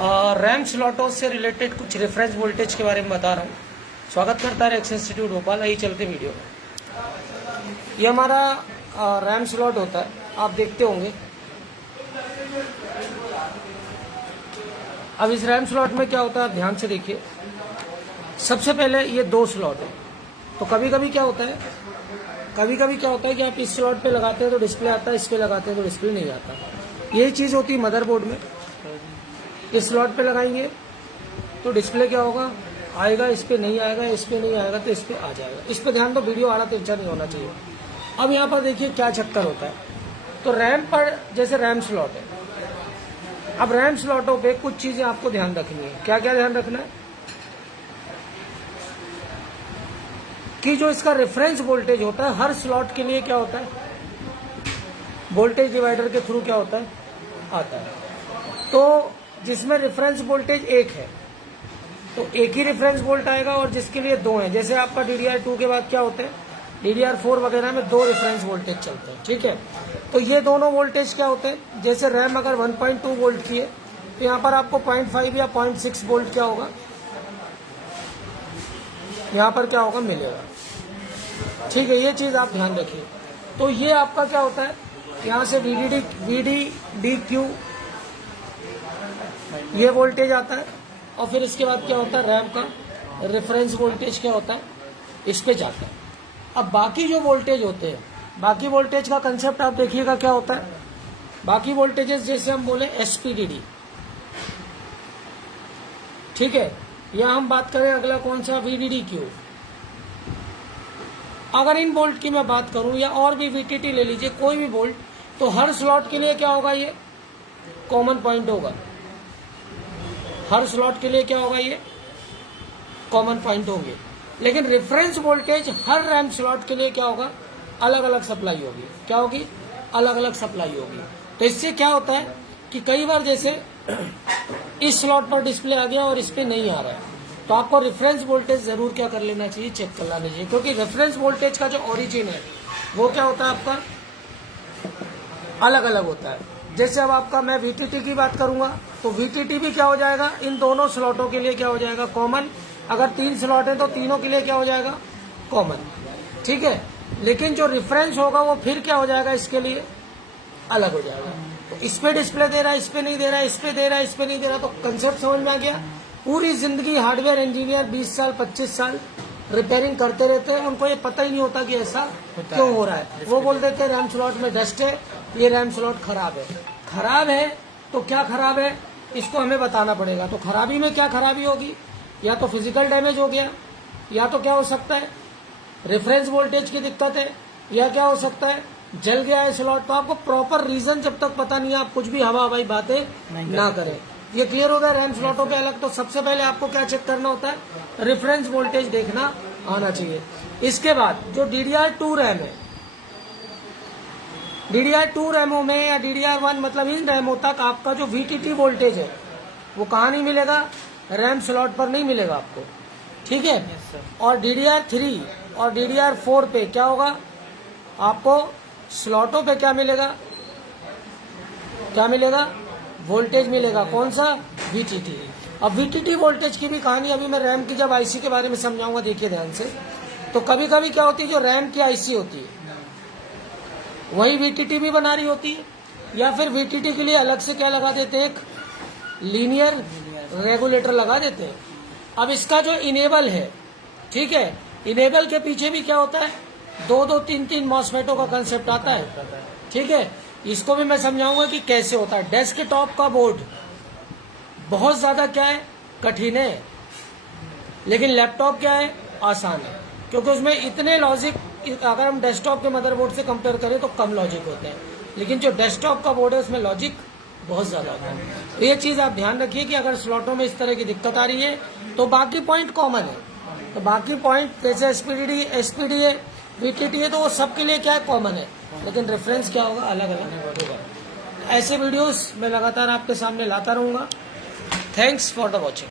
RAM स्लॉटों से related कुछ reference voltage के बारे में बता रहा हूँ। स्वागत करता है एक्स इंस्टीट्यूट भोपाल। आइए चलते वीडियो में। ये हमारा रैम स्लॉट होता है, आप देखते होंगे। अब इस रैम स्लॉट में क्या होता है, आप ध्यान से देखिए। सबसे पहले ये दो स्लॉट है, तो कभी कभी क्या होता है कि आप इस स्लॉट पे लगाते हैं तो डिस्प्ले आता है, इस पे लगाते हैं तो डिस्प्ले नहीं आता। यही चीज़ होती है मदरबोर्ड में। इस स्लॉट पे लगाएंगे तो डिस्प्ले क्या होगा, आएगा, इस पे नहीं आएगा, इस पे नहीं आएगा तो इस पे आ जाएगा। इस पे ध्यान दो, वीडियो आड़ा तिरछा नहीं होना चाहिए। अब यहाँ पर देखिए क्या चक्कर होता है। तो रैम पर जैसे रैम स्लॉट है, अब रैम स्लॉटों पे कुछ चीजें आपको ध्यान रखनी है। क्या क्या ध्यान रखना है कि जो इसका रेफरेंस वोल्टेज होता है हर स्लॉट के लिए क्या होता है, वोल्टेज डिवाइडर के थ्रू क्या होता है, आता है। तो जिसमें रेफरेंस वोल्टेज एक है तो एक ही रेफरेंस वोल्ट आएगा, और जिसके लिए दो हैं, जैसे आपका DDR2 के बाद क्या होते हैं, DDR4 वगैरह में दो रेफरेंस वोल्टेज चलते हैं, ठीक है। तो ये दोनों वोल्टेज क्या होते हैं, जैसे रैम अगर 1.2 वोल्ट की है तो यहाँ पर आपको 0.5 या 0.6 वोल्ट क्या होगा, यहाँ पर क्या होगा, मिलेगा, ठीक है। ये चीज आप ध्यान रखिए। तो ये आपका क्या होता है, यहाँ से VDDQ ये वोल्टेज आता है, और फिर इसके बाद क्या होता है, रैम का रेफरेंस वोल्टेज क्या होता है, इस पे जाता है। अब बाकी जो वोल्टेज होते हैं, बाकी वोल्टेज का कंसेप्ट आप देखिएगा क्या होता है। बाकी वोल्टेजेस जैसे हम बोले SPDD, ठीक है, या हम बात करें अगला कौन सा, VDDQ। अगर इन वोल्ट की मैं बात करूं, या और भी VTT ले लीजिए, कोई भी वोल्ट, तो हर स्लॉट के लिए क्या होगा, ये कॉमन पॉइंट होगा। हर स्लॉट के लिए क्या होगा, ये कॉमन पॉइंट होंगे। लेकिन रेफरेंस वोल्टेज हर रैम स्लॉट के लिए क्या होगा, अलग अलग सप्लाई होगी। क्या होगी, अलग अलग सप्लाई होगी। तो इससे क्या होता है कि कई बार जैसे इस स्लॉट पर डिस्प्ले आ गया और इस पे नहीं आ रहा है, तो आपको रेफरेंस वोल्टेज जरूर क्या कर लेना चाहिए, चेक कर लेना चाहिए। क्योंकि रेफरेंस वोल्टेज का जो ओरिजिन है वो क्या होता है, आपका अलग अलग होता है। जैसे अब आपका मैं VTT की बात करूंगा तो VTT भी क्या हो जाएगा, इन दोनों स्लॉटों के लिए क्या हो जाएगा, कॉमन। अगर 3 स्लॉट है तो तीनों के लिए क्या हो जाएगा, कॉमन, ठीक है। लेकिन जो रेफरेंस होगा वो फिर क्या हो जाएगा, इसके लिए अलग हो जाएगा। तो इस पे डिस्प्ले दे रहा है, इस पे नहीं दे रहा है, इस पे दे रहा है, इस पे नहीं दे रहा। तो कंसेप्ट समझ में आ गया। पूरी जिंदगी हार्डवेयर इंजीनियर 20 साल 25 साल रिपेयरिंग करते रहते हैं, उनको ये पता ही नहीं होता कि ऐसा क्यों हो रहा है। वो बोल देते हैं रैम स्लॉट में डस्ट है, ये रैम स्लॉट खराब है। खराब है तो क्या खराब है, इसको हमें बताना पड़ेगा। तो खराबी में क्या खराबी होगी, या तो फिजिकल डैमेज हो गया, या तो क्या हो सकता है, रेफरेंस वोल्टेज की दिक्कत है, या क्या हो सकता है, जल गया है स्लॉट। तो आपको प्रॉपर रीजन जब तक पता नहीं है, आप कुछ भी हवा हवाई बातें ना करें। ये क्लियर हो गया रैम स्लॉटों पे अलग। तो सबसे पहले आपको क्या चेक करना होता है, रेफरेंस वोल्टेज देखना आना चाहिए। इसके बाद जो DDR2 रैम है, DDR2 रैमों में या DDR1 मतलब इन रैमों तक आपका जो VTT वोल्टेज है वो कहाँ नहीं मिलेगा, रैम स्लॉट पर नहीं मिलेगा आपको, ठीक है। और DDR3 और DDR4 पे क्या होगा, आपको स्लॉटों पे क्या मिलेगा, वोल्टेज मिलेगा। कौन सा, VTT। अब VTT वोल्टेज की भी कहानी अभी मैं रैम की जब IC के बारे में समझाऊंगा, देखिए ध्यान से। तो कभी कभी क्या होती है, जो रैम की IC होती है वही VTT भी बना रही होती है, या फिर VTT के लिए अलग से क्या लगा देते हैं, एक लीनियर रेगुलेटर लगा देते हैं। अब इसका जो इनेबल है, ठीक है, इनेबल के पीछे भी क्या होता है, 2-2 3-3 मॉसफेटों का कंसेप्ट आता है, ठीक है। इसको भी मैं समझाऊंगा कि कैसे होता है। डेस्कटॉप का बोर्ड बहुत ज्यादा क्या है, कठिन है, लेकिन लैपटॉप क्या है, आसान है। क्योंकि उसमें इतने लॉजिक, अगर हम डेस्कटॉप के मदरबोर्ड से कंपेयर करें तो कम लॉजिक होते हैं, लेकिन जो डेस्कटॉप का बोर्ड है उसमें लॉजिक बहुत ज्यादा होता है। तो ये चीज आप ध्यान रखिए कि अगर स्लॉटों में इस तरह की दिक्कत आ रही है तो बाकी पॉइंट कॉमन है। तो बाकी पॉइंट जैसे SPD है, VTT है, तो वो सबके लिए क्या है, कॉमन है। लेकिन रेफरेंस क्या होगा, अलग अलग होगा। ऐसे वीडियोस मैं लगातार आपके सामने लाता रहूंगा। Thanks for the watching.